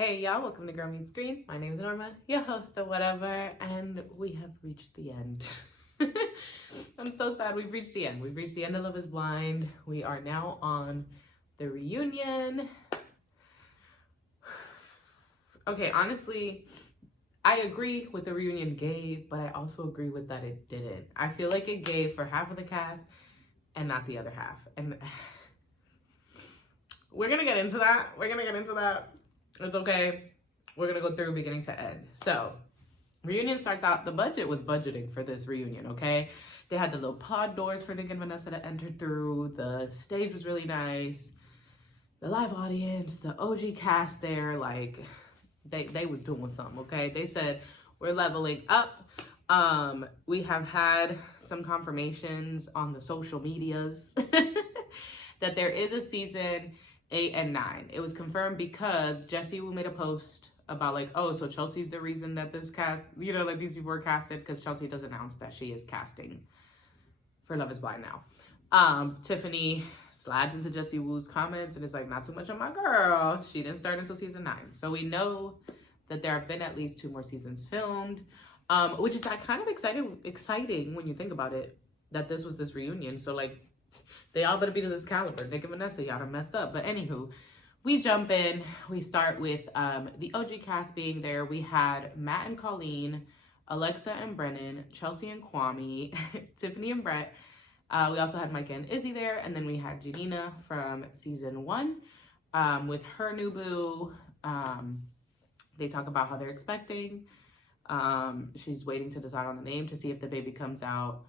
Hey y'all, welcome to Girl Meets Green. My name is Norma, your host of whatever, and we have reached the end. I'm so sad we've reached the end. We've reached the end of Love is Blind. We are now on the reunion. Okay, honestly, I agree with the reunion gave, but I also agree with that it didn't. I feel like it gave for half of the cast and not the other half. And we're gonna get into that. It's okay. We're going to go through beginning to end. So, reunion starts out. The budget was budgeting for this reunion, okay? They had the little pod doors for Nick and Vanessa to enter through. The stage was really nice. The live audience, the OG cast there, like, they was doing something, okay? They said, we're leveling up. We have had some confirmations on the social medias that there is a season 8 and 9. It was confirmed because Jesse Wu made a post about like, oh, so Chelsea's the reason that this cast, like these people were casted, because Chelsea does announce that she is casting for Love is Blind now. Tiffany slides into Jesse Wu's comments and is like, not too much on my girl. She didn't start until season 9. So we know that there have been at least 2 more seasons filmed, which is kind of exciting when you think about it, that this was this reunion. So like, they all better be to this caliber. Nick and Vanessa, y'all done messed up. But anywho, we jump in. We start with the OG cast being there. We had Matt and Colleen, Alexa and Brennan, Chelsea and Kwame, Tiffany and Brett. We also had Micah and Izzy there. And then we had Janina from season 1 with her new boo. They talk about how they're expecting. She's waiting to decide on the name to see if the baby comes out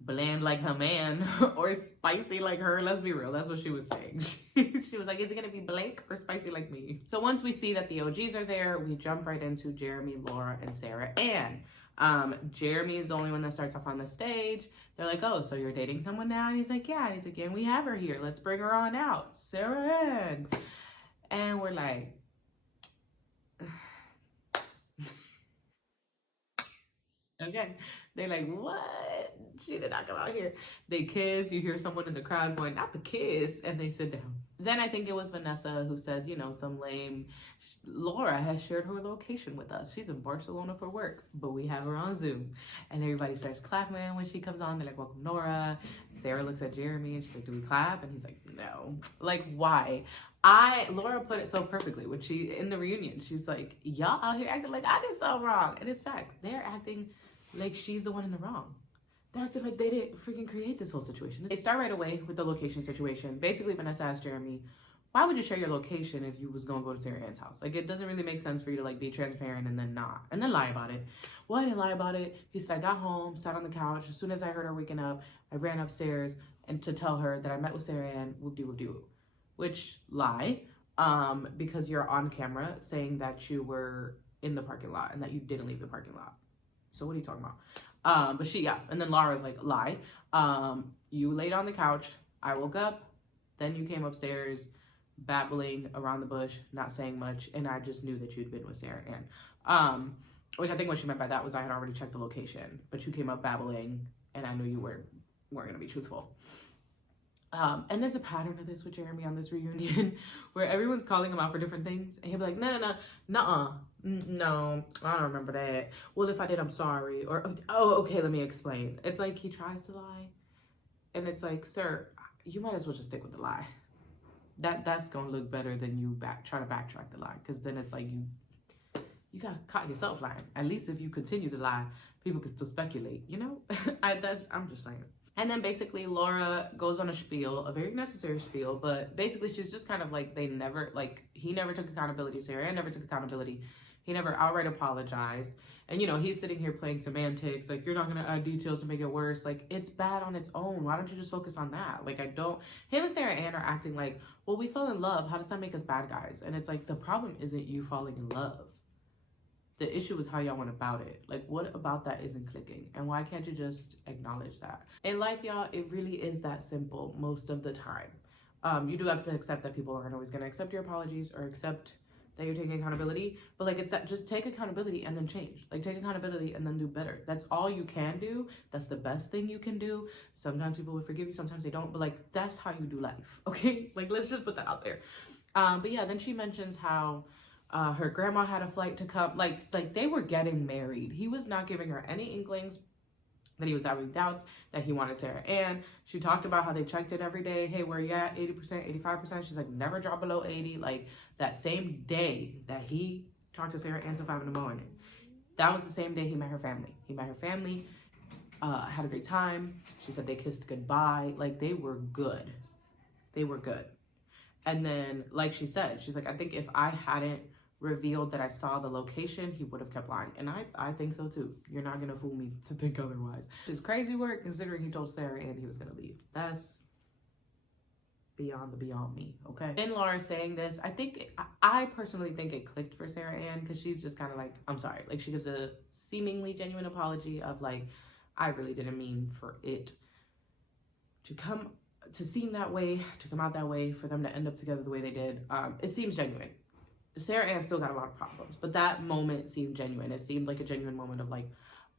bland like her man or spicy like her. Let's be real, that's what she was saying. She was like, is it gonna be Blake or spicy like me? So once we see that the OGs are there, we jump right into Jeremy, Laura, and Sarah Ann. Jeremy is the only one that starts off on the stage. They're like, oh, so you're dating someone now? And he's like, yeah. And he's like, and we have her here, let's bring her on out, Sarah Ann. And we're like, okay. They're like, what? She did not come out here. They kiss. You hear someone in the crowd going, not the kiss. And they sit down. Then I think it was Vanessa who says, some lame. Laura has shared her location with us. She's in Barcelona for work, but we have her on Zoom. And everybody starts clapping when she comes on. They're like, welcome, Nora. Sarah looks at Jeremy and she's like, do we clap? And he's like, no. Like, why? Laura put it so perfectly when she, in the reunion, she's like, y'all out here acting like I did something wrong. And it's facts. They're acting like she's the one in the wrong. They're acting like they didn't freaking create this whole situation. They start right away with the location situation. Basically, Vanessa asked Jeremy, why would you share your location if you was gonna go to Sarah Ann's house? Like, it doesn't really make sense for you to like be transparent and then not, and then lie about it. Well, I didn't lie about it. He said, I got home, sat on the couch. As soon as I heard her waking up, I ran upstairs and to tell her that I met with Sarah Ann, whoop-de-whoop-de-whoop. Which, lie, because you're on camera saying that you were in the parking lot and that you didn't leave the parking lot. So what are you talking about? But and then Laura's like, lie. You laid on the couch, I woke up, then you came upstairs, babbling around the bush, not saying much, and I just knew that you'd been with Sarah Ann. Which I think what she meant by that was I had already checked the location, but you came up babbling, and I knew you weren't gonna be truthful. And there's a pattern of this with Jeremy on this reunion where everyone's calling him out for different things, and he'll be like, no, I don't remember that. Well, if I did, I'm sorry. Or, oh, okay, let me explain. It's like he tries to lie, and it's like, sir, you might as well just stick with the lie. That's gonna look better than you try to backtrack the lie, because then it's like you got caught yourself lying. At least if you continue the lie, people can still speculate, I'm just saying. And then basically Laura goes on a spiel, a very necessary spiel, but basically she's just kind of like, he never took accountability. Sarah Ann never took accountability. He never outright apologized. And, he's sitting here playing semantics. Like, you're not going to add details to make it worse. Like, it's bad on its own. Why don't you just focus on that? Like, him and Sarah Ann are acting like, well, we fell in love. How does that make us bad guys? And it's like, the problem isn't you falling in love. The issue is how y'all went about it. Like, what about that isn't clicking? And why can't you just acknowledge that? In life, y'all, it really is that simple most of the time. You do have to accept that people aren't always going to accept your apologies or accept that you're taking accountability. But, like, it's that just take accountability and then change. Like, take accountability and then do better. That's all you can do. That's the best thing you can do. Sometimes people will forgive you. Sometimes they don't. But, like, that's how you do life, okay? Like, let's just put that out there. But, yeah, then she mentions how Her grandma had a flight to come. Like they were getting married. He was not giving her any inklings that he was having doubts that he wanted Sarah Ann. She talked about how they checked in every day. Hey, where you at? 80%, 85%. She's like, never drop below 80. Like that same day that he talked to Sarah Ann till 5 in the morning, that was the same day he met her family. He met her family, had a great time. She said they kissed goodbye. Like they were good. They were good. And then, like she said, she's like, I think if I hadn't revealed that I saw the location, he would have kept lying. And I think so too. You're not gonna fool me to think otherwise. It's crazy work considering he told Sarah Ann he was gonna leave. That's beyond me, okay? In Laura saying this, I personally think it clicked for Sarah Ann, because she's just kind of like, I'm sorry. Like she gives a seemingly genuine apology of like, I really didn't mean for it to seem that way, to come out that way, for them to end up together the way they did. It seems genuine. Sarah Ann still got a lot of problems, but that moment seemed genuine. It seemed like a genuine moment of like,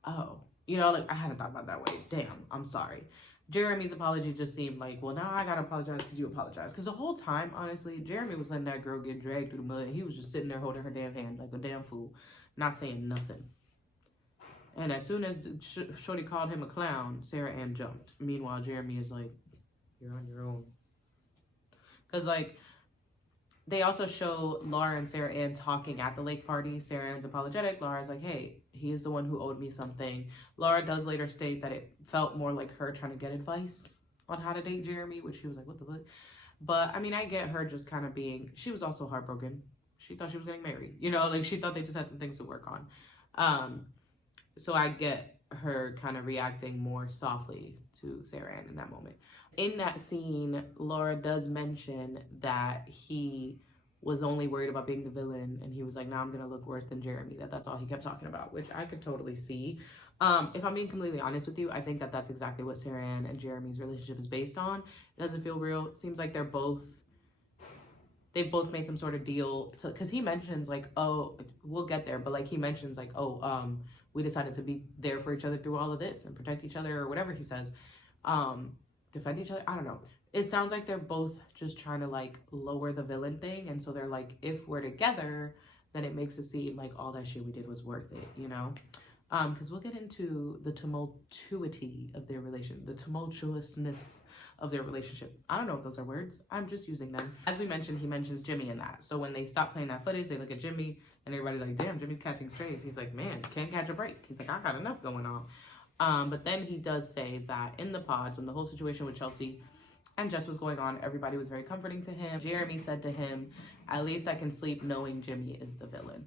oh, you know, like I hadn't thought about it that way. Damn, I'm sorry. Jeremy's apology just seemed like, well, now I gotta apologize because you apologize. Because the whole time, honestly, Jeremy was letting that girl get dragged through the mud. He was just sitting there holding her damn hand like a damn fool, not saying nothing. And as soon as Shorty called him a clown, Sarah Ann jumped. Meanwhile, Jeremy is like, you're on your own. Because, like, they also show Laura and Sarah Ann talking at the lake party. Sarah Ann's apologetic. Laura's like, hey, he is the one who owed me something. Laura does later state that it felt more like her trying to get advice on how to date Jeremy, which she was like, what the fuck? But, I mean, I get her just kind of being, she was also heartbroken. She thought she was getting married. You know, like, she thought they just had some things to work on. So I get her kind of reacting more softly to Sarah Ann in that moment. In that scene, Laura does mention that he was only worried about being the villain, and he was like, now I'm gonna look worse than Jeremy. That's all he kept talking about, which I could totally see. If I'm being completely honest with you, I think that that's exactly what Sarah Ann and Jeremy's relationship is based on. It doesn't feel real. It seems like they've both made some sort of deal to, because he mentions like, oh, we'll get there, but like he mentions like, oh, we decided to be there for each other through all of this and protect each other, or whatever he says. Defend each other. I don't know. It sounds like they're both just trying to like lower the villain thing. And so they're like, if we're together, then it makes it seem like all that shit we did was worth it, you know? Because we'll get into the tumultuosity of their relation, the tumultuousness of their relationship. I don't know if those are words. I'm just using them. As we mentioned, he mentions Jimmy in that. So when they stop playing that footage, they look at Jimmy and everybody's like, damn, Jimmy's catching strays. He's like, man, can't catch a break. He's like, I got enough going on. But then he does say that in the pods, when the whole situation with Chelsea and Jess was going on, everybody was very comforting to him. Jeremy said to him, at least I can sleep knowing Jimmy is the villain.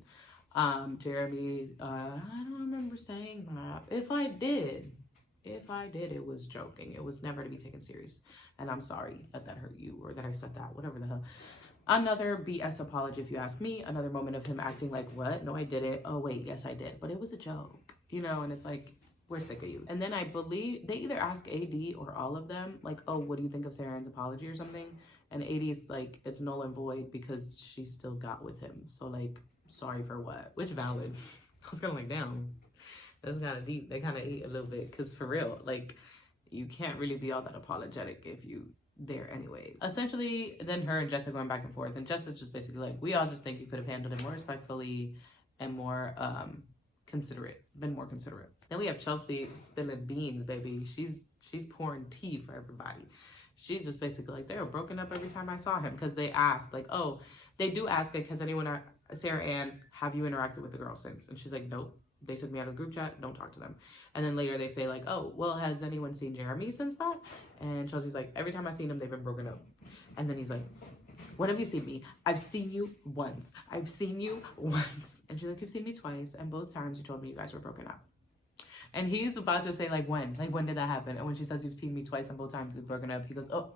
Jeremy, I don't remember saying that. If I did, it was joking. It was never to be taken serious. And I'm sorry that hurt you, or that I said that, whatever the hell. Another BS apology, if you ask me. Another moment of him acting like, what? No, I didn't. Oh, wait, yes, I did. But it was a joke, you know, and it's like, we're sick of you. And then I believe they either ask AD or all of them, like, oh, what do you think of Sarah Ann's apology or something? And AD's like, it's null and void because she still got with him. So, like, sorry for what? Which valid. I was kind of like, damn, that's kind of deep. They kind of eat a little bit, because for real, like, you can't really be all that apologetic if you there anyways. Essentially, then her and Jess are going back and forth, and Jess is just basically like, we all just think you could have handled it more respectfully and more been more considerate. Then we have Chelsea spilling beans, baby. She's pouring tea for everybody. She's just basically like, they were broken up every time I saw him, because they asked like, oh, they do ask like, has anyone, Sarah Ann, have you interacted with the girl since? And she's like, nope. They took me out of the group chat. Don't talk to them. And then later they say like, oh, well, has anyone seen Jeremy since that? And Chelsea's like, every time I've seen him, they've been broken up. And then he's like, when have you seen me? I've seen you once. I've seen you once. And she's like, you've seen me twice. And both times you told me you guys were broken up. And he's about to say like, when? Like, when did that happen? And when she says you've seen me twice and both times it's broken up, he goes, oh,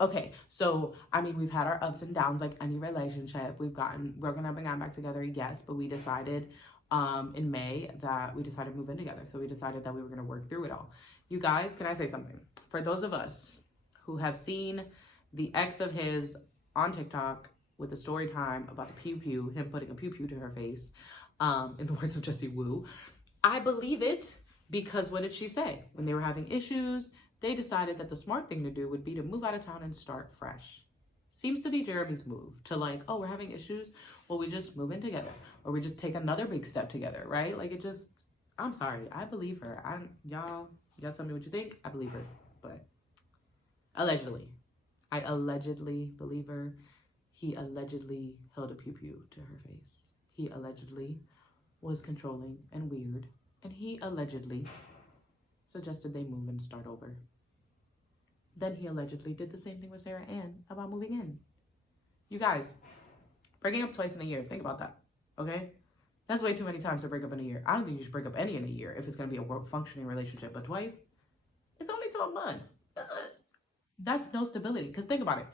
okay. So, I mean, we've had our ups and downs like any relationship. We've gotten broken up and gotten back together, yes. But we decided in May that we decided to move in together. So we decided that we were going to work through it all. You guys, can I say something? For those of us who have seen the ex of his on TikTok with the story time about the pew pew, him putting a pew pew to her face, in the words of Jessie Woo, I believe it, because what did she say? When they were having issues, they decided that the smart thing to do would be to move out of town and start fresh. Seems to be Jeremy's move to like, oh, we're having issues. well, we just move in together, or we just take another big step together, right? Like, it just, I'm sorry, I believe her. Y'all tell me what you think. I believe her, but allegedly, I allegedly believe her. He allegedly held a pew-pew to her face. He allegedly was controlling and weird, and he allegedly suggested they move and start over. Then he allegedly did the same thing with Sarah Ann about moving in. You guys, breaking up twice in a year, think about that, okay? That's way too many times to break up in a year. I don't think you should break up any in a year if it's going to be a functioning relationship, but twice? It's only 12 months. That's no stability, because think about it.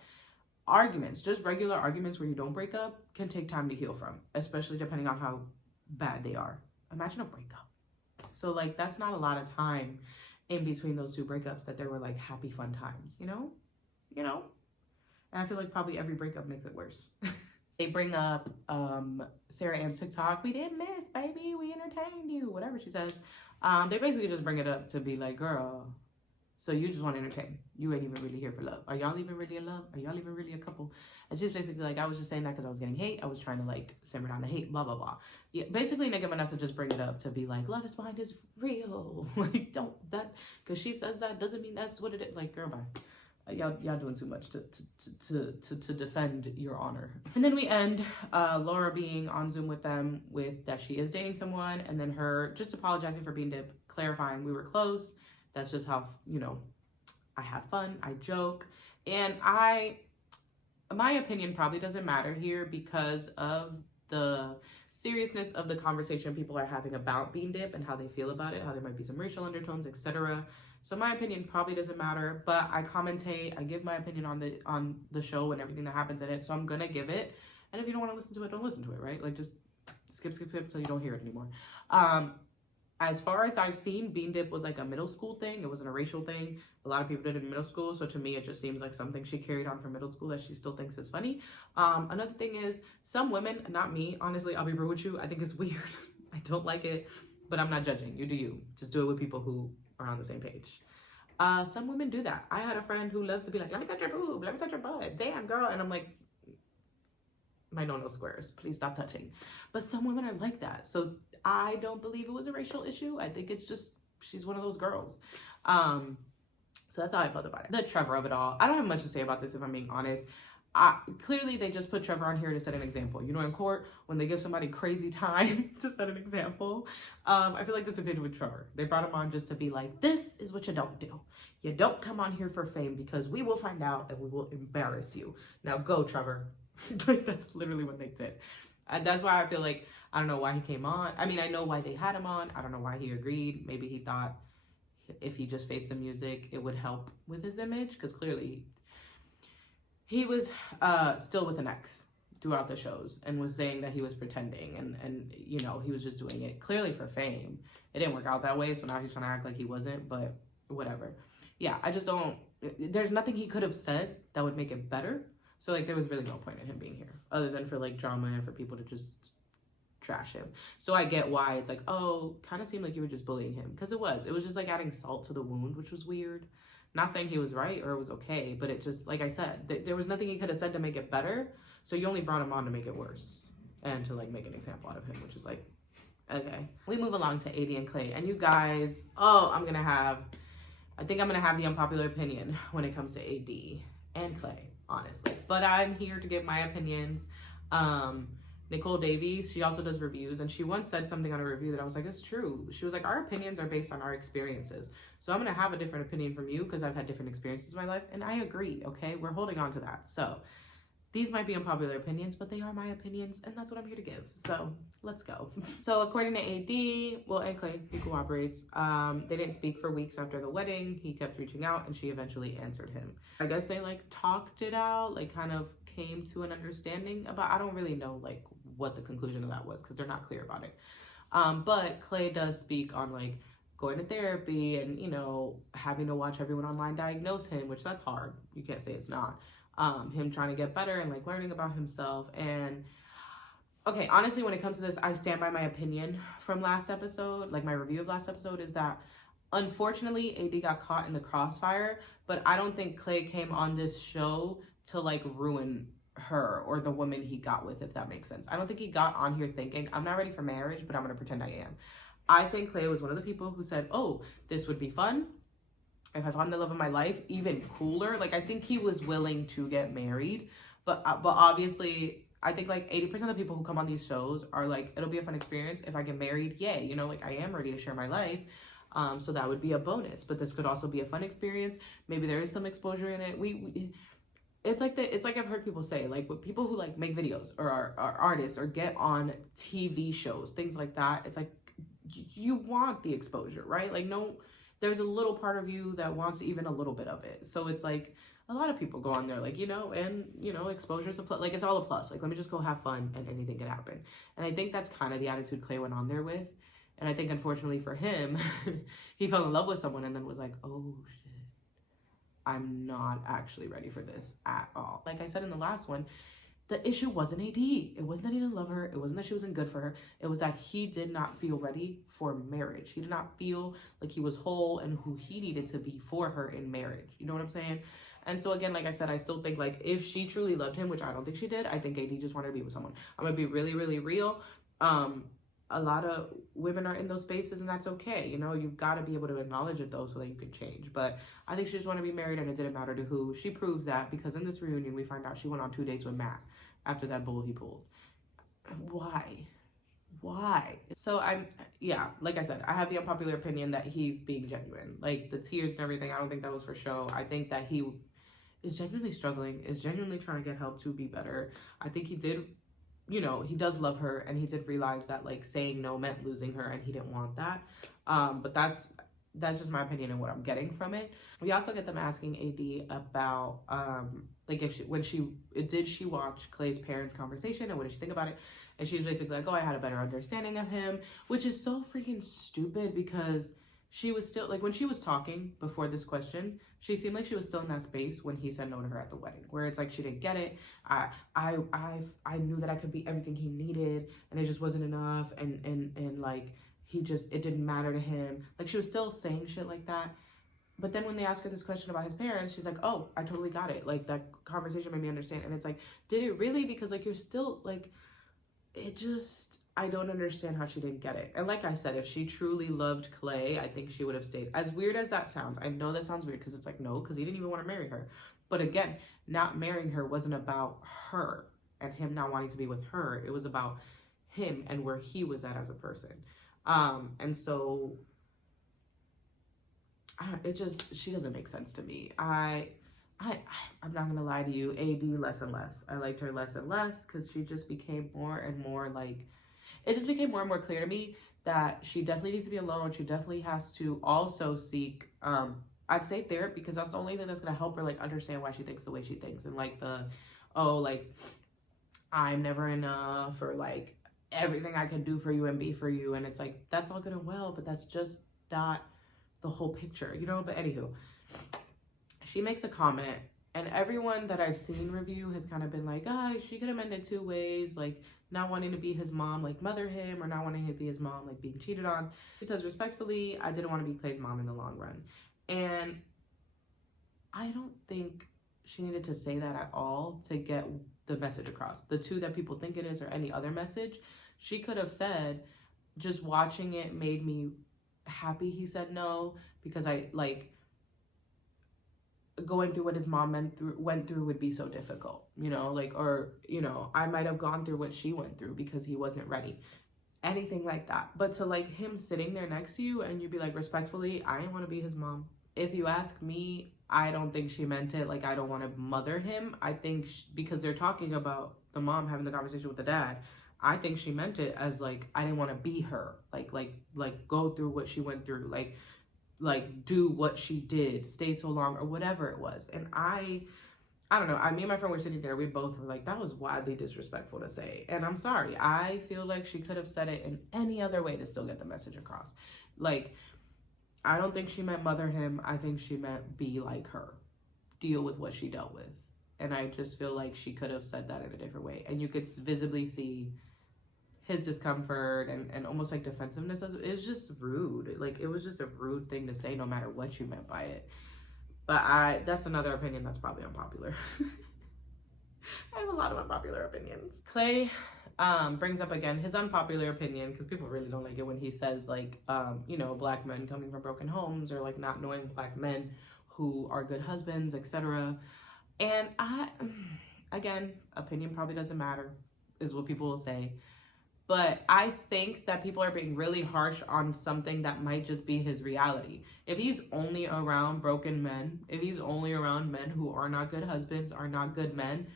Arguments, just regular arguments where you don't break up, can take time to heal from, especially depending on how bad they are. Imagine a breakup. So, like, that's not a lot of time in between those two breakups that there were, like, happy, fun times, you know? And I feel like probably every breakup makes it worse. They bring up Sarah Ann's TikTok. We didn't miss, baby. We entertained you. Whatever she says. They basically just bring it up to be like, girl, so you just want to entertain. You ain't even really here for love. Are y'all even really in love? Are y'all even really a couple? And she's basically like, I was just saying that because I was getting hate. I was trying to, like, simmer down the hate, blah, blah, blah. Yeah, basically, Nick and Vanessa just bring it up to be like, love is blind is real. Like, don't, that, because she says that doesn't mean that's what it is. Like, girl, bye. Y'all doing too much to defend your honor. And then we end Laura being on Zoom with them with that she is dating someone, and then her just apologizing for being dip, clarifying we were close. That's just how, I have fun, I joke. And my opinion probably doesn't matter here because of the seriousness of the conversation people are having about bean dip and how they feel about it, how there might be some racial undertones, etc. So my opinion probably doesn't matter, but I commentate, I give my opinion on the show and everything that happens in it, so I'm gonna give it. And if you don't want to listen to it, don't listen to it, right? Like, just skip till you don't hear it anymore. As far as I've seen, bean dip was like a middle school thing. It wasn't a racial thing. A lot of people did it in middle school, so to me, it just seems like something she carried on from middle school that she still thinks is funny. Another thing is, some women, not me, honestly, I'll be real with you, I think it's weird. I don't like it, but I'm not judging. You do you. Just do it with people who are on the same page. Some women do that. I had a friend who loved to be like, let me touch your boob, let me touch your butt, damn girl. And I'm like, my no squares, please stop touching. But some women are like that. So I don't believe it was a racial issue. I think it's just, she's one of those girls. So that's how I felt about it. The Trevor of it all. I don't have much to say about this if I'm being honest. Clearly they just put Trevor on here to set an example. In court, when they give somebody crazy time to set an example, I feel like that's what they did with Trevor. They brought him on just to be like, this is what you don't do. You don't come on here for fame because we will find out and we will embarrass you. Now go, Trevor. Like, that's literally what they did. And that's why I feel like, I don't know why he came on. I mean, I know why they had him on. I don't know why he agreed. Maybe he thought if he just faced the music, it would help with his image, because clearly he was still with an ex throughout the shows and was saying that he was pretending and he was just doing it clearly for fame. It didn't work out that way, so now he's trying to act like he wasn't, but whatever. Yeah, I just don't, there's nothing he could have said that would make it better. So, like, there was really no point in him being here other than for, like, drama and for people to just trash him. So I get why it's like, oh, kind of seemed like you were just bullying him, because it was just like adding salt to the wound, which was weird. Not saying he was right or it was okay, but it just, like I said, there was nothing he could have said to make it better, so you only brought him on to make it worse and to, like, make an example out of him, which is like, okay. We move along to AD and Clay, and you guys, I think I'm gonna have the unpopular opinion when it comes to AD and Clay, honestly, but I'm here to give my opinions. Nicole Davies, she also does reviews, and she once said something on a review that I was like, it's true. She was like, our opinions are based on our experiences. So I'm going to have a different opinion from you because I've had different experiences in my life, and I agree, okay? We're holding on to that. So these might be unpopular opinions, but they are my opinions, and that's what I'm here to give. So let's go. So according to AD, and Clay, he cooperates. They didn't speak for weeks after the wedding. He kept reaching out, and she eventually answered him. I guess they, like, talked it out, like, kind of came to an understanding about, I don't really know, like, what the conclusion of that was because they're not clear about it. But Clay does speak on, like, going to therapy and, having to watch everyone online diagnose him, which that's hard. You can't say it's not. Him trying to get better and, like, learning about himself. And okay, honestly, when it comes to this, I stand by my opinion from last episode, like my review of last episode, is that unfortunately AD got caught in the crossfire, but I don't think Clay came on this show to, like, ruin her or the woman he got with, if that makes sense. I don't think he got on here thinking, I'm not ready for marriage, but I'm going to pretend I am. I think Clay was one of the people who said, oh, this would be fun. If I found the love of my life, even cooler. Like, I think he was willing to get married. But obviously, I think like 80% of the people who come on these shows are like, it'll be a fun experience. If I get married, yay. You know, like, I am ready to share my life. So that would be a bonus. But this could also be a fun experience. Maybe there is some exposure in it. It's like I've heard people say, like, with people who like make videos or are artists or get on TV shows, things like that. It's like, you want the exposure, right? Like, no, there's a little part of you that wants even a little bit of it. So it's like, a lot of people go on there like, you know, and, you know, exposure is a plus. Like, it's all a plus. Like, let me just go have fun and anything can happen. And I think that's kind of the attitude Clay went on there with. And I think, unfortunately for him, he fell in love with someone and then was like, oh, shit, I'm not actually ready for this at all. Like I said in the last one, the issue wasn't AD. It wasn't that he didn't love her. It wasn't that she wasn't good for her. It was that he did not feel ready for marriage. He did not feel like he was whole and who he needed to be for her in marriage. You know what I'm saying? And so again, like I said, I still think like if she truly loved him, which I don't think she did, I think AD just wanted to be with someone. I'm going to be really, really real. A lot of women are in those spaces and that's okay. You know, you've got to be able to acknowledge it though so that you can change. But I think she just wanted to be married and it didn't matter to who. She proves that because in this reunion, we find out she went on 2 dates with Matt after that bull he pulled. Why? So yeah, like I said, I have the unpopular opinion that he's being genuine. Like the tears and everything, I don't think that was for show. I think that he is genuinely struggling, is genuinely trying to get help to be better. I think he did, you know, he does love her and he did realize that like saying no meant losing her and he didn't want that. But that's just my opinion and what I'm getting from it. We also get them asking AD about like if did she watch Clay's parents' conversation and what did she think about it? And she was basically like, oh, I had a better understanding of him, which is so freaking stupid because she was still like, when she was talking before this question, she seemed like she was still in that space when he said no to her at the wedding, where it's like she didn't get it. I knew that I could be everything he needed and it just wasn't enough, and like it didn't matter to him. Like she was still saying shit like that. But then when they ask her this question about his parents, she's like, oh, I totally got it. Like that conversation made me understand. And it's like, did it really? Because like you're still like, I don't understand how she didn't get it. And like I said, if she truly loved Clay, I think she would have stayed. As weird as that sounds, I know that sounds weird because it's like, no, because he didn't even want to marry her. But again, not marrying her wasn't about her and him not wanting to be with her. It was about him and where he was at as a person. And so she doesn't make sense to me. I'm not gonna lie to you, AD less and less. I liked her less and less because she just became more and more like, it just became more and more clear to me that she definitely needs to be alone. She definitely has to also seek, I'd say therapy, because that's the only thing that's gonna help her like understand why she thinks the way she thinks. And like like I'm never enough, or like everything I can do for you and be for you. And it's like, that's all good and well, but that's just not the whole picture, you know? But anywho, she makes a comment and everyone that I've seen review has kind of been like, she could have meant it 2 ways, like not wanting to be his mom, like mother him, or not wanting to be his mom, like being cheated on. She says, respectfully, I didn't want to be Clay's mom in the long run. And I don't think she needed to say that at all to get the message across. The 2 that people think it is, or any other message, she could have said, just watching it made me happy he said no, because I like going through what his mom went through would be so difficult, you know, like, or, you know, I might have gone through what she went through because he wasn't ready, anything like that. But to like him sitting there next to you and you'd be like, respectfully, I didn't want to be his mom. If you ask me, I don't think she meant it like I don't want to mother him. I think because they're talking about the mom having the conversation with the dad, I think she meant it as like, I didn't want to be her, like go through what she went through, like do what she did, stay so long, or whatever it was. And I don't know, me and my friend were sitting there, we both were like, that was wildly disrespectful to say. And I'm sorry, I feel like she could have said it in any other way to still get the message across. Like, I don't think she meant mother him. I think she meant be like her, deal with what she dealt with. And I just feel like she could have said that in a different way. And you could visibly see his discomfort and almost like defensiveness. It was just rude. Like, it was just a rude thing to say no matter what you meant by it. But that's another opinion that's probably unpopular. I have a lot of unpopular opinions. Clay brings up again his unpopular opinion, because people really don't like it when he says, like, you know, black men coming from broken homes, or like not knowing black men who are good husbands, etc. And again, opinion probably doesn't matter, is what people will say. But I think that people are being really harsh on something that might just be his reality. If he's only around broken men, if he's only around men who are not good husbands, are not good men,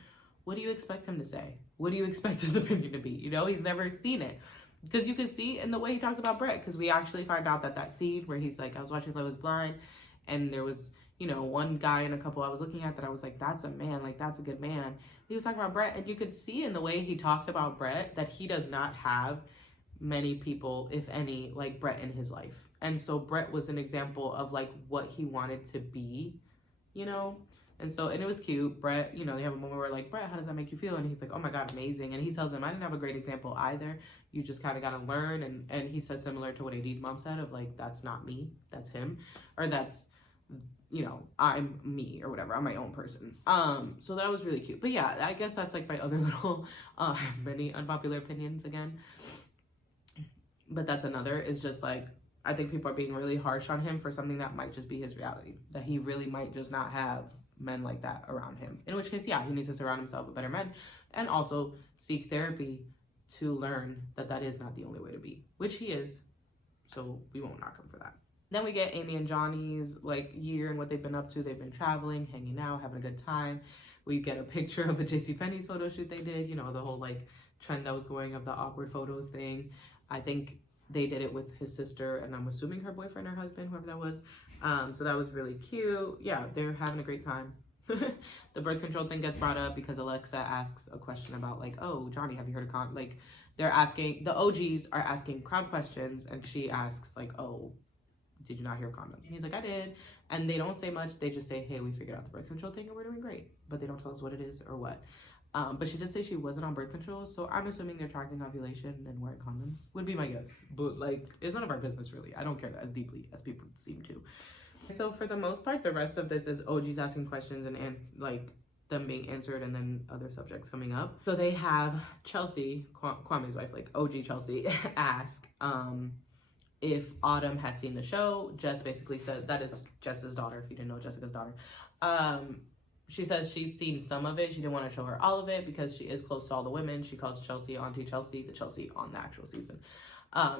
what do you expect him to say? What do you expect his opinion to be? You know, he's never seen it. Because you can see in the way he talks about Brett, because we actually find out that scene where he's like, I was watching Love is Blind, and there was, you know, one guy in a couple I was looking at that I was like, that's a man, like, that's a good man. He was talking about Brett, and you could see in the way he talks about Brett that he does not have many people, if any, like Brett in his life. And so Brett was an example of like what he wanted to be, you know? And so, and it was cute. Brett, you know, they have a moment where like, Brett, how does that make you feel? And he's like, oh my God, amazing. And he tells him, I didn't have a great example either. You just kind of got to learn. And he says similar to what AD's mom said of like, that's not me, that's him. Or that's, you know, I'm me or whatever. I'm my own person. So that was really cute. But yeah, I guess that's like my other little, many unpopular opinions again. But that's another, is just like, I think people are being really harsh on him for something that might just be his reality. That he really might just not have men like that around him. In which case, yeah, he needs to surround himself with better men and also seek therapy to learn that that is not the only way to be, which he is. So we won't knock him for that. Then we get Amy and Johnny's like year and what they've been up to. They've been traveling, hanging out, having a good time. We get a picture of a JCPenney's photo shoot they did, you know, the whole like trend that was going of the awkward photos thing. I think they did it with his sister, and I'm assuming her boyfriend or husband, whoever that was. So that was really cute. Yeah, they're having a great time. The birth control thing gets brought up because Alexa asks a question about like, oh, Johnny, have you heard of like, they're asking, the OGs are asking crowd questions, and she asks like, oh, did you not hear of condoms? And he's like, I did. And they don't say much. They just say, hey, we figured out the birth control thing and we're doing great. But they don't tell us what it is or what. But she did say she wasn't on birth control, so I'm assuming they're tracking ovulation and wearing condoms. Would be my guess. But, like, it's none of our business, really. I don't care as deeply as people seem to. So, for the most part, the rest of this is OGs asking questions and like, them being answered and then other subjects coming up. So, they have Chelsea, Kwame's wife, like, OG Chelsea, ask if Autumn has seen the show. Jess basically said, that is Jess's daughter, if you didn't know, Jessica's daughter. She says she's seen some of it. She didn't want to show her all of it because she is close to all the women. She calls Chelsea Auntie Chelsea, the Chelsea on the actual season.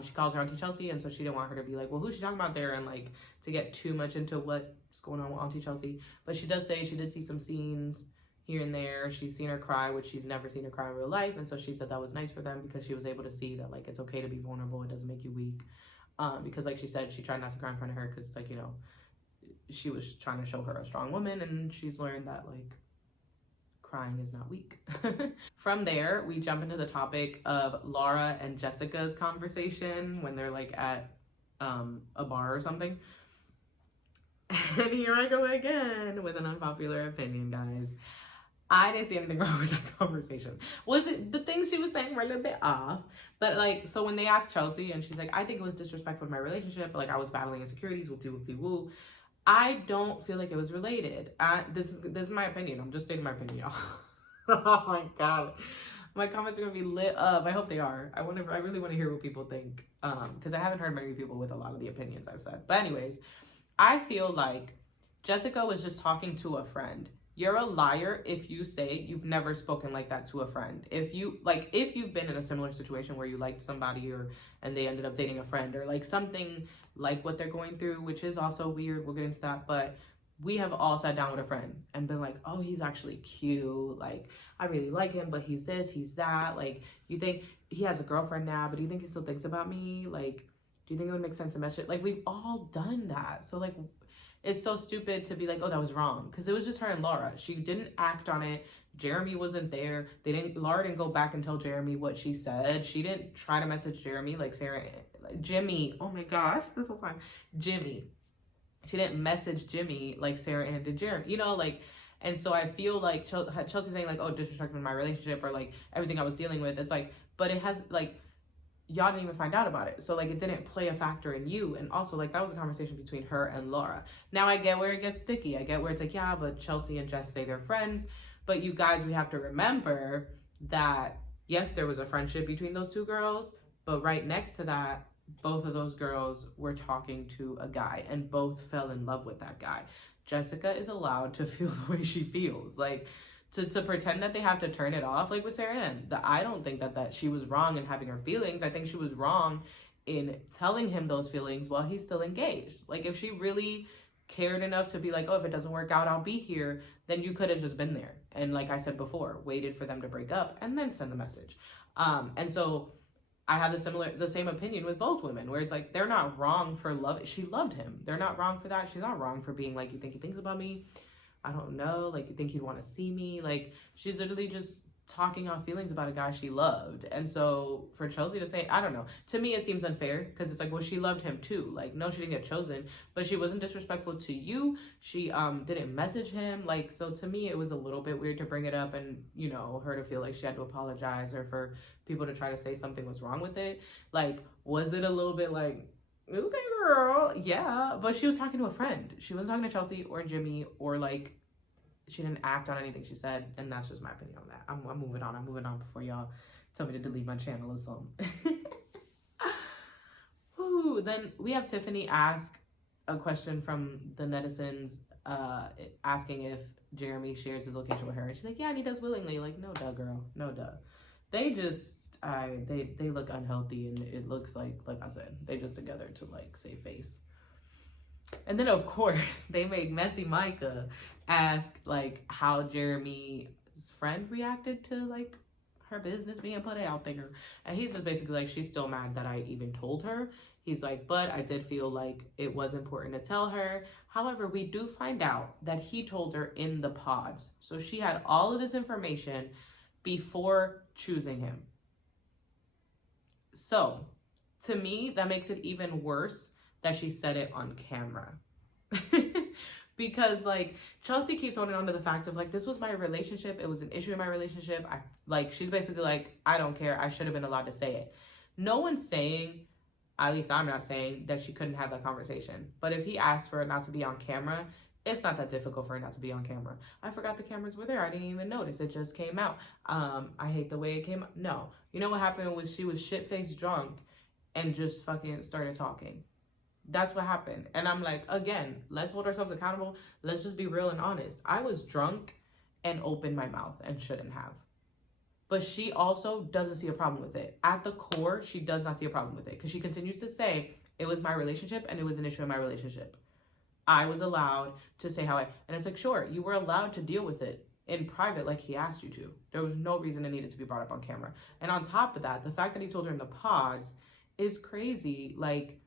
She calls her Auntie Chelsea, and so she didn't want her to be like, well, who's she talking about there? And like to get too much into what's going on with Auntie Chelsea. But she does say she did see some scenes here and there. She's seen her cry, which she's never seen her cry in real life. And so she said that was nice for them because she was able to see that like it's okay to be vulnerable. It doesn't make you weak. Because like she said, she tried not to cry in front of her because it's like, you know, she was trying to show her a strong woman, and she's learned that like crying is not weak. From there, we jump into the topic of Laura and Jessica's conversation when they're like at a bar or something. And here I go again with an unpopular opinion, guys. I didn't see anything wrong with that conversation. Was it the things she was saying were a little bit off? But like, so when they asked Chelsea and she's like, I think it was disrespectful in my relationship. But like, I was battling insecurities, whoop-de-whoop-de-woo. I don't feel like it was related. This is my opinion. I'm just stating my opinion. Oh my God. My comments are going to be lit up. I hope they are. I really want to hear what people think. Because I haven't heard many people with a lot of the opinions I've said. But anyways, I feel like Jessica was just talking to a friend. You're a liar if you say you've never spoken like that to a friend. If you've been in a similar situation where you liked somebody and they ended up dating a friend, or like something like what they're going through, which is also weird. We'll get into that. But we have all sat down with a friend and been like, oh, he's actually cute. Like, I really like him, but he's this, he's that. Like, you think he has a girlfriend now, but do you think he still thinks about me? Like, do you think it would make sense to message? Like, we've all done that. So like, it's so stupid to be like, oh, that was wrong. Because it was just her and Laura. She didn't act on it. Jeremy wasn't there. Laura didn't go back and tell Jeremy what she said. She didn't try to message Jeremy like Jimmy. Oh my gosh, this whole time. Jimmy. She didn't message Jimmy like Sarah Ann did Jeremy. You know, like, and so I feel like Chelsea saying like, oh, disrespect in my relationship, or like everything I was dealing with. It's like, but it has like, y'all didn't even find out about it. So like, it didn't play a factor in you. And also like, that was a conversation between her and Laura. Now I get where it gets sticky. I get where it's like, yeah, but Chelsea and Jess say they're friends. But you guys, we have to remember that, yes, there was a friendship between those two girls, but right next to that, both of those girls were talking to a guy and both fell in love with that guy. Jessica is allowed to feel the way she feels. Like, to pretend that they have to turn it off, like with Sarah Ann, I don't think that she was wrong in having her feelings. I think she was wrong in telling him those feelings while he's still engaged. Like, if she really cared enough to be like, oh, if it doesn't work out, I'll be here, then you could have just been there. And like I said before, waited for them to break up and then send the message. And so I have the same opinion with both women, where it's like, they're not wrong for love. She loved him. They're not wrong for that. She's not wrong for being like, you think he thinks about me? I don't know. Like, you think he'd want to see me? Like, she's literally just talking off feelings about a guy she loved. And so for Chelsea to say, I don't know, to me it seems unfair, because it's like, well, she loved him too. Like, no, she didn't get chosen, but she wasn't disrespectful to you. She didn't message him. Like, so to me it was a little bit weird to bring it up and, you know, her to feel like she had to apologize, or for people to try to say something was wrong with it. Like, was it a little bit like, okay, girl, yeah, but she was talking to a friend. She wasn't talking to Chelsea or Jimmy, or like, she didn't act on anything she said, and that's just my opinion on that. I'm moving on. I'm moving on before y'all tell me to delete my channel or something. Woo. Then we have Tiffany ask a question from the netizens, asking if Jeremy shares his location with her. And she's like, yeah, and he does willingly. Like, no duh, girl. No duh. They just, they look unhealthy, and it looks like I said, they just together to like save face. And then, of course, they make Messy Micah ask, like, how Jeremy's friend reacted to, like, her business being put out there. And he's just basically like, she's still mad that I even told her. He's like, but I did feel like it was important to tell her. However, we do find out that he told her in the pods. So she had all of this information before choosing him. So, to me, that makes it even worse that she said it on camera. Because like, Chelsea keeps holding on to the fact of like, this was my relationship, it was an issue in my relationship. She's basically like, I don't care, I should have been allowed to say it. No one's saying, at least I'm not saying, that she couldn't have that conversation. But if he asked for it not to be on camera, it's not that difficult for it not to be on camera. I forgot the cameras were there, I didn't even notice, it just came out. I hate the way it came out. No, you know what happened was she was shit-faced drunk and just fucking started talking. That's what happened. And I'm like, again, let's hold ourselves accountable. Let's just be real and honest. I was drunk and opened my mouth and shouldn't have. But she also doesn't see a problem with it. At the core, she does not see a problem with it, because she continues to say, it was my relationship and it was an issue in my relationship. I was allowed to say and it's like, sure, you were allowed to deal with it in private like he asked you to. There was no reason it needed to be brought up on camera. And on top of that, the fact that he told her in the pods is crazy. Like,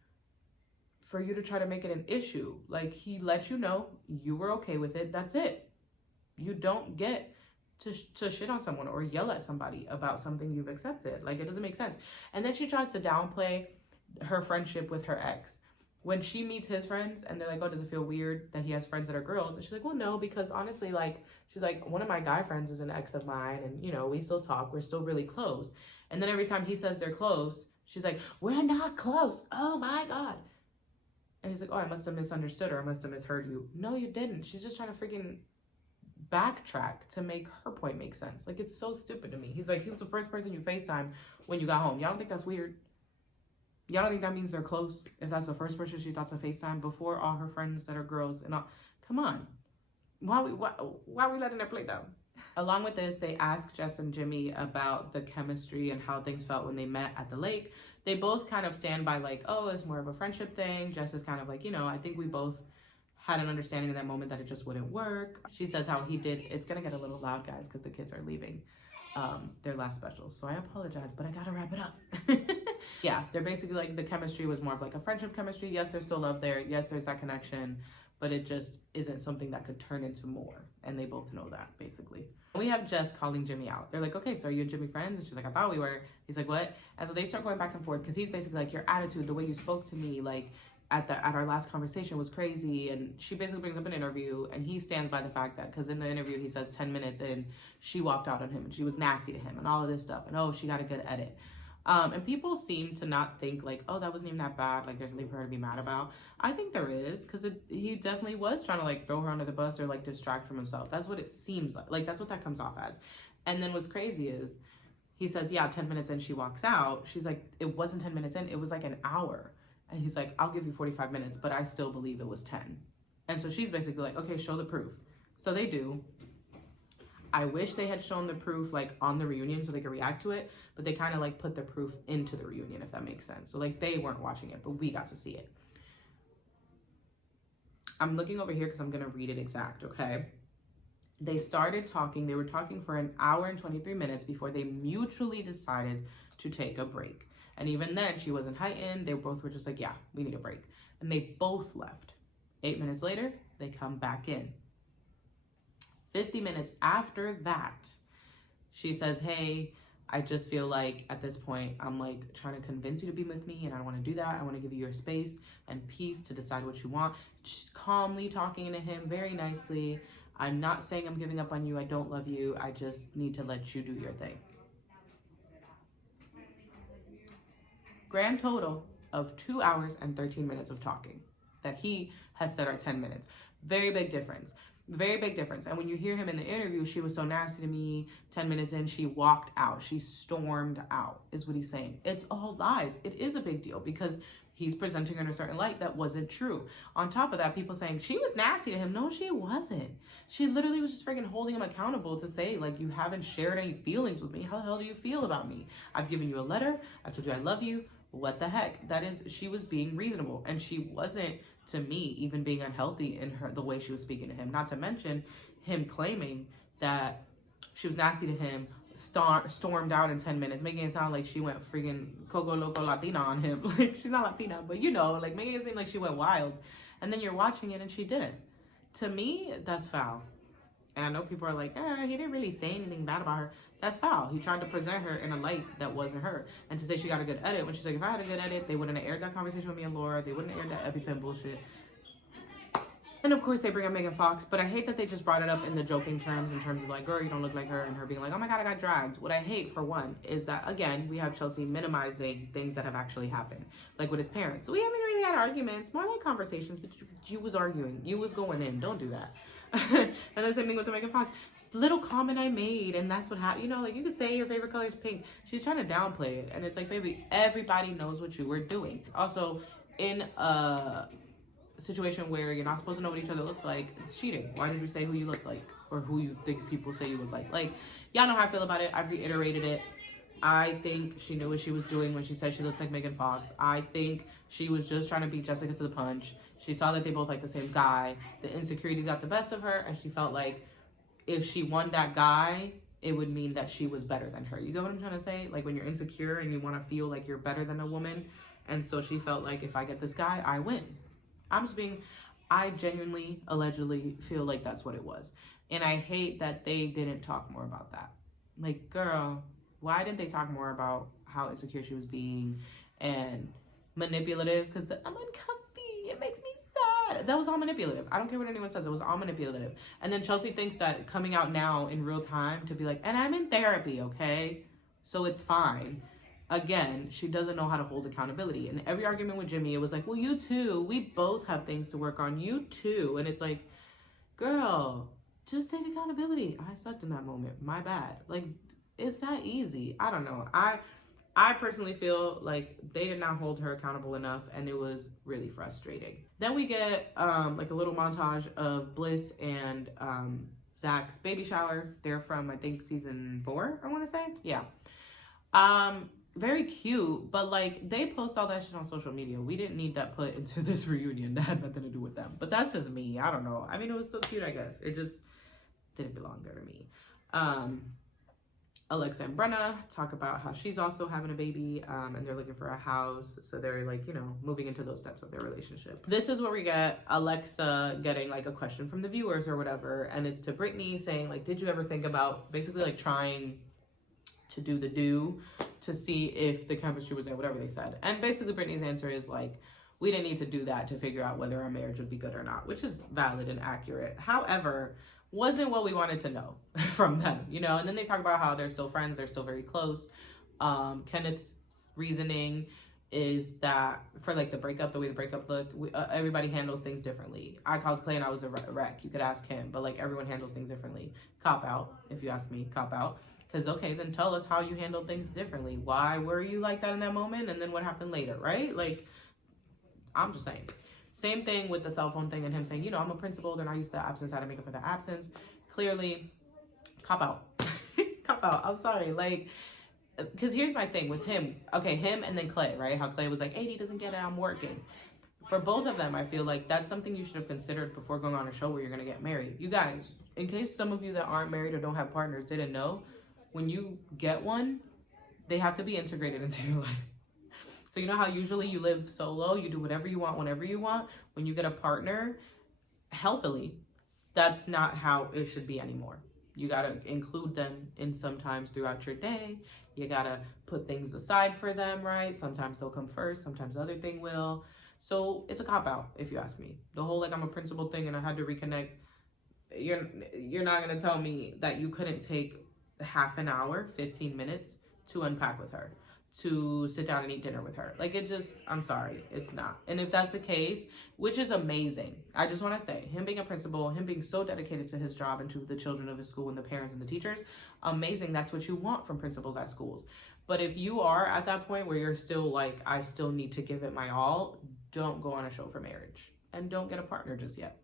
for you to try to make it an issue. Like, he let you know you were okay with it. That's it. You don't get to shit on someone or yell at somebody about something you've accepted. Like, it doesn't make sense. And then she tries to downplay her friendship with her ex. When she meets his friends and they're like, oh, does it feel weird that he has friends that are girls? And she's like, well, no, because honestly, like, she's like, one of my guy friends is an ex of mine, and, you know, we still talk. We're still really close. And then every time he says they're close, she's like, we're not close. Oh my God. And he's like, oh, I must have misunderstood, or I must have misheard you. No, you didn't. She's just trying to freaking backtrack to make her point make sense. Like, it's so stupid to me. He's like, he was the first person you FaceTime when you got home. Y'all don't think that's weird? Y'all don't think that means they're close? If that's the first person she thought to FaceTime before all her friends that are girls and all. Come on. Why are we letting her play down? Along with this, they asked Jess and Jimmy about the chemistry and how things felt when they met at the lake. They both kind of stand by like, oh, it's more of a friendship thing. Jess is kind of like, you know, I think we both had an understanding in that moment that it just wouldn't work. She says how he did. It's going to get a little loud, guys, because the kids are leaving their last special. So I apologize, but I got to wrap it up. Yeah, they're basically like, the chemistry was more of like a friendship chemistry. Yes, there's still love there. Yes, there's that connection, but it just isn't something that could turn into more. And they both know that, basically. We have Jess calling Jimmy out. They're like, okay, so are you and Jimmy friends? And she's like, I thought we were. He's like, what? And so they start going back and forth, because he's basically like, your attitude, the way you spoke to me, like, at our last conversation was crazy. And she basically brings up an interview, and he stands by the fact that, because in the interview he says 10 minutes in, she walked out on him and she was nasty to him and all of this stuff. And oh, she got a good edit. And people seem to not think like, oh, that wasn't even that bad. Like, there's nothing for her to be mad about. I think there is, because he definitely was trying to like throw her under the bus or like distract from himself. That's what it seems like. Like, that's what that comes off as. And then what's crazy is he says, yeah, 10 minutes in, she walks out. She's like, it wasn't 10 minutes in, it was like an hour. And he's like, I'll give you 45 minutes, but I still believe it was 10. And so she's basically like, okay, show the proof. So they do. I wish they had shown the proof like on the reunion so they could react to it, but they kind of like put the proof into the reunion, if that makes sense. So like they weren't watching it, but we got to see it. I'm looking over here because I'm going to read it exact, okay? They started talking. They were talking for an hour and 23 minutes before they mutually decided to take a break. And even then, she wasn't heightened. They both were just like, yeah, we need a break. And they both left. 8 minutes later, they come back in. 50 minutes after that, she says, hey, I just feel like at this point, I'm like trying to convince you to be with me, and I don't want to do that. I want to give you your space and peace to decide what you want. Just calmly talking to him very nicely. I'm not saying I'm giving up on you. I don't love you. I just need to let you do your thing. Grand total of 2 hours and 13 minutes of talking that he has said are 10 minutes. Very big difference. Very big difference. And when you hear him in the interview, she was so nasty to me. 10 minutes in, she walked out. She stormed out, is what he's saying. It's all lies. It is a big deal because he's presenting her in a certain light that wasn't true. On top of that, people saying she was nasty to him. No, she wasn't. She literally was just freaking holding him accountable to say, like, you haven't shared any feelings with me. How the hell do you feel about me? I've given you a letter. I've told you I love you. What the heck? That is, she was being reasonable, and she wasn't, to me, even being unhealthy in her the way she was speaking to him. Not to mention him claiming that she was nasty to him, stormed out in 10 minutes, making it sound like she went freaking Coco Loco Latina on him. Like, she's not Latina, but you know, like making it seem like she went wild. And then you're watching it and she didn't. To me, that's foul. And I know people are like, he didn't really say anything bad about her. That's foul. He tried to present her in a light that wasn't her. And to say she got a good edit, when she's like, if I had a good edit, they wouldn't have aired that conversation with me and Laura. They wouldn't have aired that EpiPen bullshit. And of course, they bring up Megan Fox. But I hate that they just brought it up in the joking terms, in terms of like, girl, you don't look like her. And her being like, oh my God, I got dragged. What I hate, for one, is that, again, we have Chelsea minimizing things that have actually happened. Like with his parents. We haven't really had arguments. More like conversations. But you was arguing. You was going in. Don't do that. And the same thing with the Megan Fox. It's a little comment I made, and that's what happened. You know, like, you could say your favorite color is pink. She's trying to downplay it, and it's like, baby, everybody knows what you were doing. Also, in a situation where you're not supposed to know what each other looks like, it's cheating. Why did you say who you look like, or who you think people say you look like? Like, y'all know how I feel about it. I've reiterated it. I think she knew what she was doing when she said she looks like Megan Fox. I think she was just trying to beat Jessica to the punch. She saw that they both like the same guy. The insecurity got the best of her, and she felt like if she won that guy, it would mean that she was better than her. You get what I'm trying to say? Like when you're insecure and you want to feel like you're better than a woman. And so she felt like, if I get this guy, I win. I genuinely, allegedly feel like that's what it was. And I hate that they didn't talk more about that. Like, girl, why didn't they talk more about how insecure she was being and manipulative? Because I'm uncomfy. It makes me sad. That was all manipulative. I don't care what anyone says. It was all manipulative. And then Chelsea thinks that coming out now in real time to be like, and I'm in therapy, okay? So it's fine. Again, she doesn't know how to hold accountability. And every argument with Jimmy, it was like, well, you too. We both have things to work on. You too. And it's like, girl, just take accountability. I sucked in that moment. My bad. Like, it's that easy. I don't know. I personally feel like they did not hold her accountable enough, and it was really frustrating. Then we get like a little montage of Bliss and Zach's baby shower. They're from, I think, season 4, I want to say. Yeah. Very cute, but like they post all that shit on social media. We didn't need that put into this reunion. That had nothing to do with them. But that's just me. I don't know. I mean, it was still cute, I guess. It just didn't belong there to me. Alexa and Brenna talk about how she's also having a baby, and they're looking for a house. So they're like, you know, moving into those steps of their relationship. This is where we get Alexa getting like a question from the viewers or whatever. And it's to Brittany saying like, did you ever think about basically like trying to do the to see if the chemistry was there, whatever they said. And basically Brittany's answer is like, we didn't need to do that to figure out whether our marriage would be good or not, which is valid and accurate. However, wasn't what we wanted to know from them, you know? And then they talk about how they're still friends, they're still very close. Kenneth reasoning is that for like the breakup, the way the breakup looked, everybody handles things differently. I called Clay and I was a wreck. You could ask him, but like everyone handles things differently. Cop out, if you ask me, cop out. Because okay, then tell us how you handled things differently. Why were you like that in that moment, and then what happened later, right? Like, I'm just saying. Same thing with the cell phone thing and him saying, you know, I'm a principal, they're not used to the absence, how to make up for the absence. Clearly, cop out. Cop out. I'm sorry. Like, because here's my thing with him. Okay, him and then Clay, right? How Clay was like, AD doesn't get it, I'm working. For both of them, I feel like that's something you should have considered before going on a show where you're going to get married. You guys, in case some of you that aren't married or don't have partners didn't know, when you get one, they have to be integrated into your life. So you know how usually you live solo, you do whatever you want, whenever you want. When you get a partner, healthily, that's not how it should be anymore. You got to include them in sometimes throughout your day. You got to put things aside for them, right? Sometimes they'll come first, sometimes the other thing will. So it's a cop-out, if you ask me. The whole, like, I'm a principal thing and I had to reconnect. You're not going to tell me that you couldn't take half an hour, 15 minutes to unpack with her, to sit down and eat dinner with her. Like, it just, I'm sorry, it's not. And if that's the case, which is amazing, I just want to say, him being a principal, him being so dedicated to his job and to the children of his school and the parents and the teachers, amazing. That's what you want from principals at schools. But if you are at that point where you're still like, I still need to give it my all, don't go on a show for marriage. And don't get a partner just yet.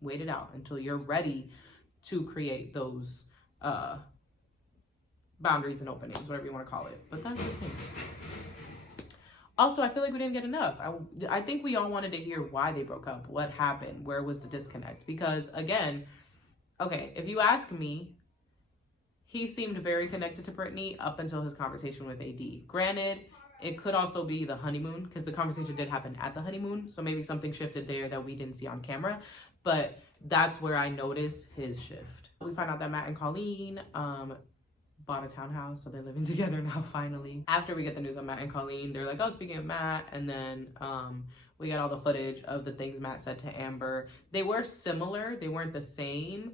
Wait it out until you're ready to create those boundaries and openings, whatever you want to call it. But that's the thing. Also, I feel like we didn't get enough. I think we all wanted to hear why they broke up, what happened, where was the disconnect. Because again, okay, if you ask me, he seemed very connected to Brittany up until his conversation with AD. Granted, it could also be the honeymoon, because the conversation did happen at the honeymoon. So maybe something shifted there that we didn't see on camera. But that's where I noticed his shift. We find out that Matt and Colleen bought a townhouse, so they're living together now finally. After we get the news on Matt and Colleen, they're like, oh, speaking of Matt, and then we got all the footage of the things Matt said to Amber. They were similar, they weren't the same,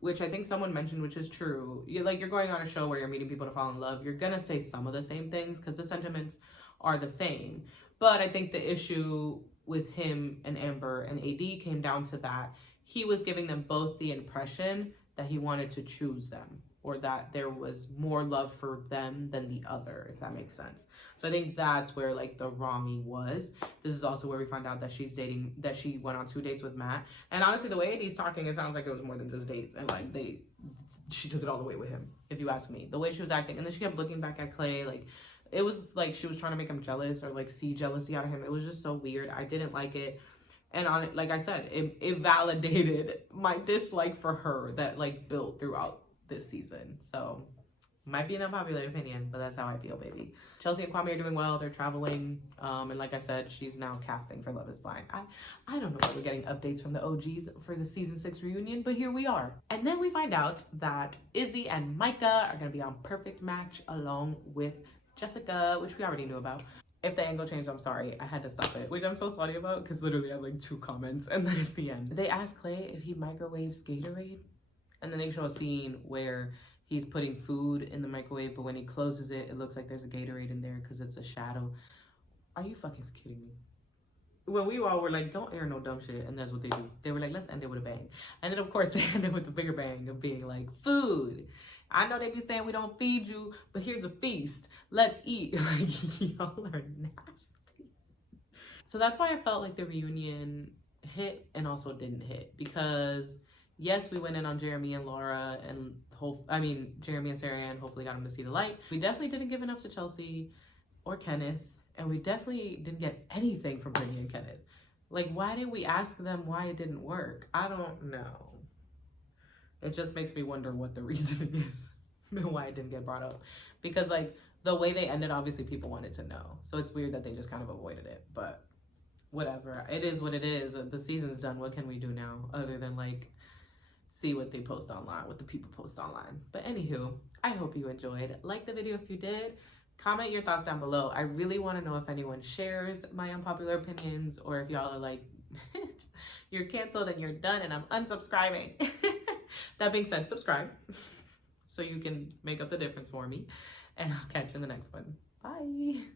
which I think someone mentioned, which is true. You're going on a show where you're meeting people to fall in love, you're gonna say some of the same things because the sentiments are the same. But I think the issue with him and Amber and AD came down to that he was giving them both the impression that he wanted to choose them, or that there was more love for them than the other, if that makes sense. So I think that's where like the wronging was. This is also where we find out that she went on 2 dates with Matt. And honestly, the way AD's talking, it sounds like it was more than just dates. And like she took it all the way with him, if you ask me. The way she was acting. And then she kept looking back at Clay, like it was like she was trying to make him jealous or like see jealousy out of him. It was just so weird. I didn't like it. And on it, like I said, it validated my dislike for her that like built throughout this season. So might be an unpopular opinion, but that's how I feel, baby. Chelsea and Kwame are doing well. They're traveling. And like I said, she's now casting for Love is Blind. I don't know why we're getting updates from the OGs for the season 6 reunion, but here we are. And then we find out that Izzy and Micah are going to be on Perfect Match along with Jessica, which we already knew about. If the angle changed, I'm sorry. I had to stop it, which I'm so sorry about because literally I have like 2 comments and that is the end. They asked Clay if he microwaves Gatorade. And then they show a scene where he's putting food in the microwave, but when he closes it, it looks like there's a Gatorade in there because it's a shadow. Are you fucking kidding me? When we all were like, don't air no dumb shit, and that's what they do. They were like, let's end it with a bang. And then, of course, they ended with the bigger bang of being like, food. I know they be saying we don't feed you, but here's a feast. Let's eat. Like, y'all are nasty. So that's why I felt like the reunion hit and also didn't hit, because yes, we went in on Jeremy and Laura and Jeremy and Sarah Ann hopefully got them to see the light. We definitely didn't give enough to Chelsea or Kenneth, and we definitely didn't get anything from Brittany and Kenneth. Like, why didn't we ask them why it didn't work? I don't know. It just makes me wonder what the reasoning is and why it didn't get brought up. Because like the way they ended, obviously people wanted to know. So it's weird that they just kind of avoided it, but whatever. It is what it is. The season's done. What can we do now other than like see what they post online, what the people post online. But anywho, I hope you enjoyed. Like the video if you did. Comment your thoughts down below. I really want to know if anyone shares my unpopular opinions or if y'all are like, you're canceled and you're done and I'm unsubscribing. That being said, subscribe so you can make up the difference for me. And I'll catch you in the next one. Bye.